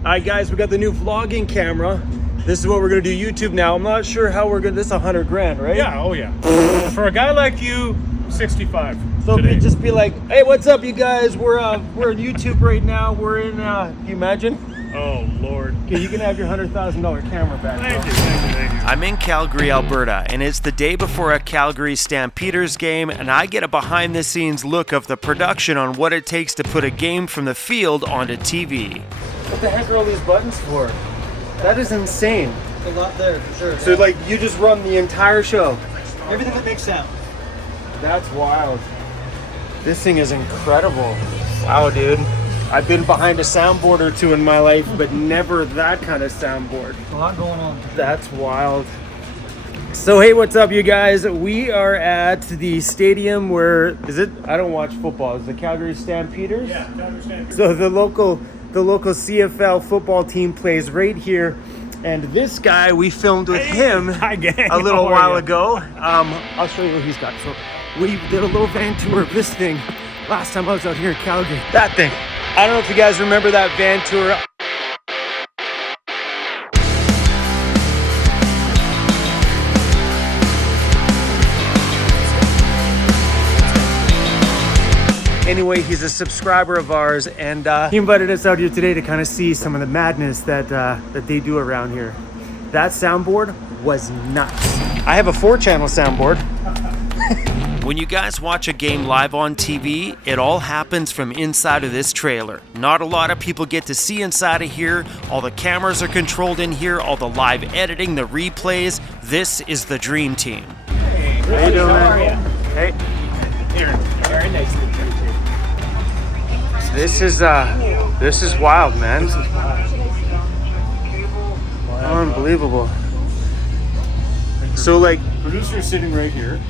Alright guys, we got the new vlogging camera. This is what we're gonna do YouTube now. I'm not sure how we're gonna, this is 100 grand, right? Yeah, oh yeah. For a guy like you, 65 So today. just be like, hey, what's up you guys? We're on YouTube right now. We're in, can you imagine? Oh Lord. Okay, you can have your $100,000 camera back. Thank you, thank you, thank you. I'm in Calgary, Alberta, and it's the day before a Calgary Stampeders game, and I get a behind-the-scenes look of the production on what it takes to put a game from the field onto TV. What the heck are all these buttons for? That is insane. A lot there, for sure. So like, you just run the entire show. Everything that makes sound. That's wild. This thing is incredible. Wow, dude. I've been behind a soundboard or two in my life, but never that kind of soundboard. A lot going on. That's wild. So hey, what's up you guys? We are at the stadium where, is it? I don't watch football. Is it the Calgary Stampeders? Yeah, Calgary Stampeders. So the local CFL football team plays right here. And this guy, we filmed with him Hi, gang. a little How are while you? ago. I'll show you what he's got. So we did a little van tour of this thing last time I was out here in Calgary. That thing. I don't know if you guys remember that van tour. Anyway, he's a subscriber of ours, and he invited us out here today to kind of see some of the madness that they do around here. That soundboard was nuts. I have a 4-channel soundboard. When you guys watch a game live on TV, it all happens from inside of this trailer. Not a lot of people get to see inside of here. All the cameras are controlled in here, all the live editing, the replays. This is the dream team. Hey, How you doing, how are man? you? Hey, Here. Very nice to meet you. this is wild, man. Unbelievable. So like, Producer sitting right here,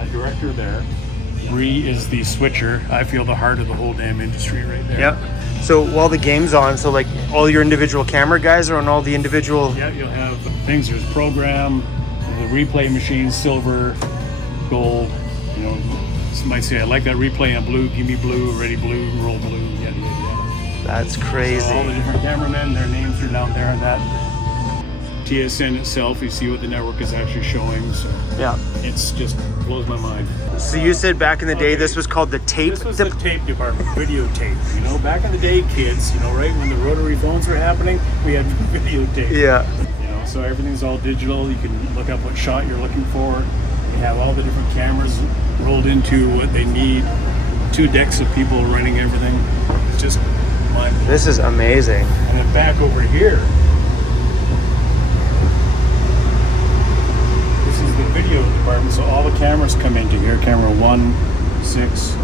a director there. Bree is the switcher. I feel the heart of the whole damn industry right there. yeah. So while the game's on, so like all your individual camera guys are on all the individual. Yeah, you'll have things. There's program, the replay machine, silver, gold. You know, some might say, I like that replay in blue. Give me blue, ready blue, roll blue. Yada yada yada. That's So crazy. all the different cameramen, their names are down there on that. TSN itself, you see what the network is actually showing. So Yeah. it's just blows my mind. So you said back in the day this was called the tape. This was the tape department, videotape. You know, back in the day, kids, you know, right when the rotary phones were happening, we had videotape. Yeah. You know, so everything's all digital. You can look up what shot you're looking for. You have all the different cameras rolled into what they need. 2 decks of people running everything. It's just mind-blowing. This is amazing. And then back over here, this is the video department. So all the cameras come into here. Camera 1, 6,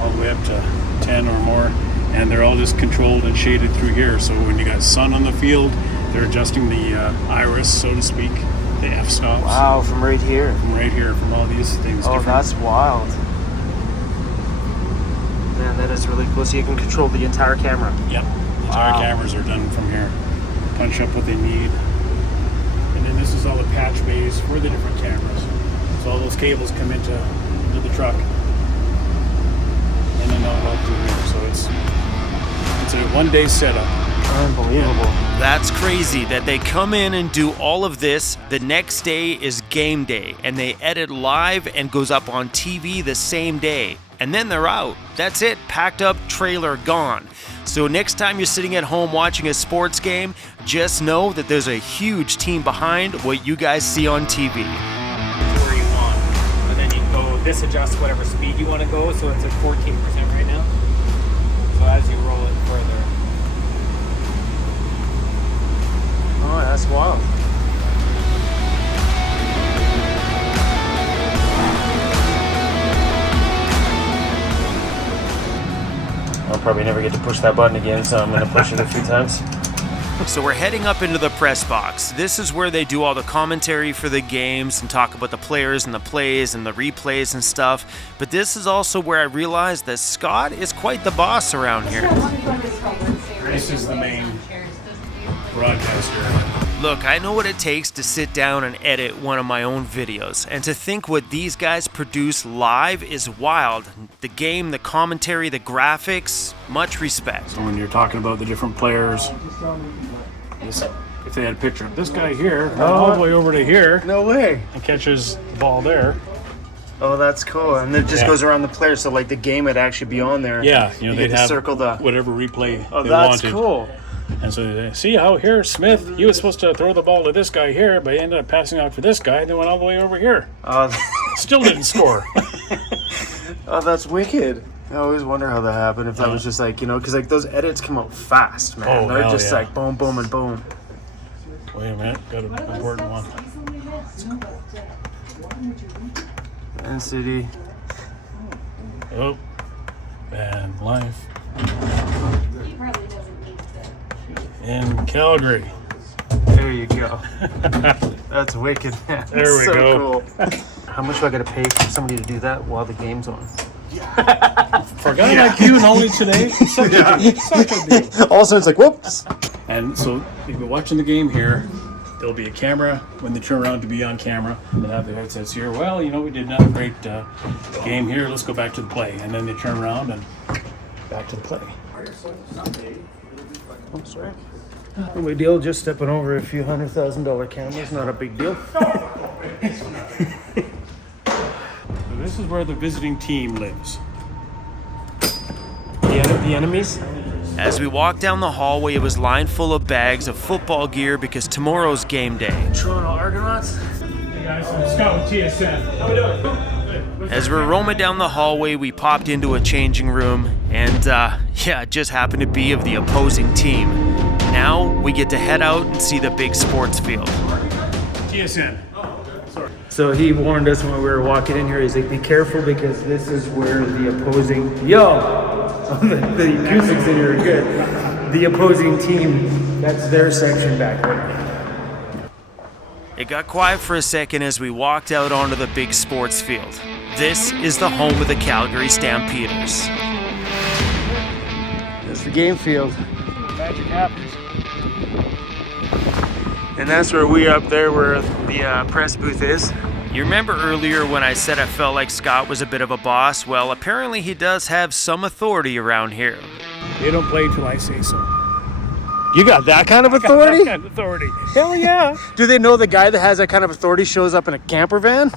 all the way up to 10 or more. And they're all just controlled and shaded through here. So when you got sun on the field, they're adjusting the iris, so to speak, the f-stops. Wow, from right here. From right here, from all these things. Oh, different- that's wild. Man, that is really cool. So you can control the entire camera. Yep. The entire Wow. cameras are done from here. Punch up what they need. And then this is all the patch bays for the different cameras. So all those cables come into the truck. And then they'll go through here. So it's a 1-day setup. Unbelievable. That's crazy that they come in and do all of this. The next day is game day, and they edit live and goes up on TV the same day. And then they're out. That's it. Packed up, trailer gone. So next time you're sitting at home watching a sports game, just know that there's a huge team behind what you guys see on TV. Where you want. And then you can go, this adjusts whatever speed you want to go, so it's at 14% right now. So as you roll it further. Oh, that's wild. I'll probably never get to push that button again, so I'm going to push it a few times. So we're heading up into the press box. This is where they do all the commentary for the games and talk about the players and the plays and the replays and stuff. But this is also where I realized that Scott is quite the boss around here. This is the main broadcaster. Look, I know what it takes to sit down and edit one of my own videos, and to think what these guys produce live is wild. The game, the commentary, the graphics, much respect. So when you're talking about the different players, if they had a picture of this guy here, all the way over to here, No way. and catches the ball there. Oh, that's cool. And it just goes around the player, so like the game would actually be on there. Yeah, You they'd get to have circle the. whatever replay Oh, they that's wanted. cool. And so they see how here Smith, he was supposed to throw the ball to this guy here, but he ended up passing out for this guy, and then went all the way over here. Oh, Still didn't score. oh, that's wicked. I always wonder how that happened. If that was just like, because like those edits come out fast, man. Oh, They're hell just yeah. like boom, boom, and boom. Wait a minute, got an important one. Vancity. Oh, Vanlife in Calgary. There you go. That's wicked, man. There we so go. Cool. How much do I got to pay for somebody to do that while the game's on? For a guy like you and only today, such a deal. All of a sudden, it's like, whoops. And so if you're watching the game here, there'll be a camera when they turn around to be on camera. They have the headsets here. Well, we did not a great game here. Let's go back to the play. And then they turn around and back to the play. Oh, sorry. No big deal. Just stepping over a few $100,000 cameras. Not a big deal. So this is where the visiting team lives. The enemies? As we walked down the hallway, it was lined full of bags of football gear because tomorrow's game day. Toronto Argonauts? Hey guys, I'm Scott with TSN. How we doing? As we're roaming down the hallway, we popped into a changing room, and it just happened to be of the opposing team. Now we get to head out and see the big sports field. TSN. So he warned us when we were walking in here. He's like, be careful because this is where the opposing... the acoustics in here are good. The opposing team, that's their section back there. It got quiet for a second as we walked out onto the big sports field. This is the home of the Calgary Stampeders. That's the game field. Magic happens. And that's where we up there where the press booth is. You remember earlier when I said I felt like Scott was a bit of a boss? Well, apparently he does have some authority around here. They don't play till I say so. You got that kind of authority? That kind of authority. Hell yeah. Do they know the guy that has that kind of authority shows up in a camper van?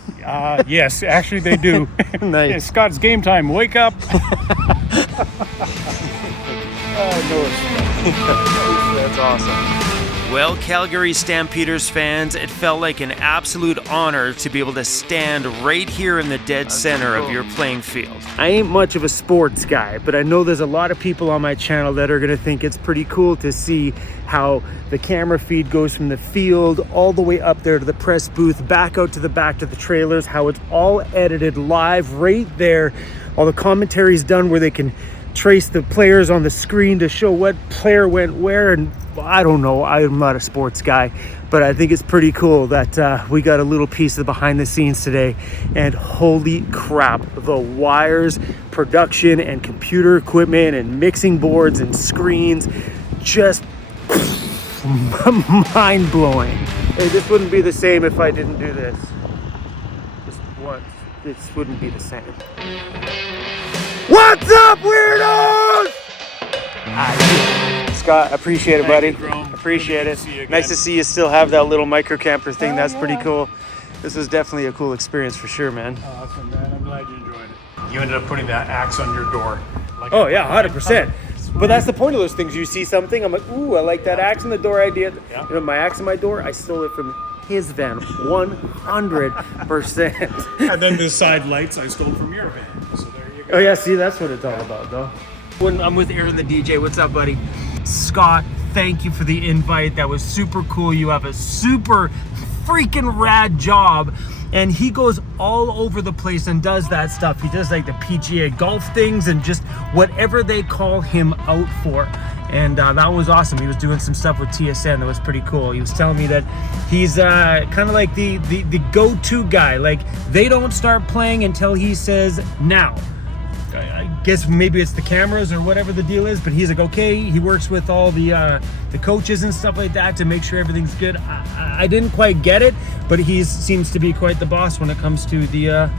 Yes, actually they do. Nice. It's Scott's game time. Wake up. That's awesome. Well, Calgary Stampeders fans, it felt like an absolute honor to be able to stand right here in the dead center of your playing field. I ain't much of a sports guy, but I know there's a lot of people on my channel that are gonna think it's pretty cool to see how the camera feed goes from the field all the way up there to the press booth, back out to the back to the trailers, how it's all edited live right there. All the commentary's done where they can trace the players on the screen to show what player went where, and I don't know, I'm not a sports guy, but I think it's pretty cool that we got a little piece of behind the scenes today. And holy crap, the wires, production and computer equipment and mixing boards and screens, just mind-blowing. Hey, this wouldn't be the same if I didn't do this. Just once, this wouldn't be the same. What's up, weirdos? Scott, appreciate it, buddy. Appreciate it. Nice to see you still have that little micro camper thing. That's pretty cool. This was definitely a cool experience for sure, man. Awesome, man. I'm glad you enjoyed it. You ended up putting that axe on your door. Oh yeah, 100%. But that's the point of those things. You see something, I'm like, ooh, I like that axe in the door idea. Yeah. You know, my axe in my door, I stole it from his van, 100%. And then the side lights I stole from your van. So there you go. Oh yeah, see, that's what it's all about, though. When I'm with Aaron the DJ, what's up, buddy? Scott, thank you for the invite. That was super cool. You have a super freaking rad job. And he goes all over the place and does that stuff. He does like the PGA golf things and just whatever they call him out for. And that was awesome. He was doing some stuff with TSN that was pretty cool. He was telling me that he's kind of like the go-to guy. Like, they don't start playing until he says now. I guess maybe it's the cameras or whatever the deal is, but he's like, okay. He works with all the coaches and stuff like that to make sure everything's good. I didn't quite get it, but he seems to be quite the boss when it comes to the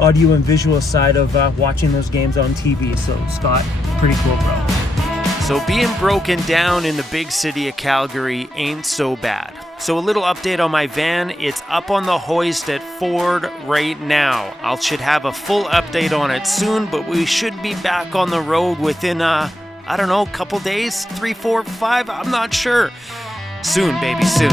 audio and visual side of watching those games on TV. So Scott, pretty cool, bro. So being broken down in the big city of Calgary ain't so bad. So a little update on my van. It's up on the hoist at Ford right now. I should have a full update on it soon, but we should be back on the road within, I don't know, a couple days, 3, 4, 5, I'm not sure. Soon, baby, soon.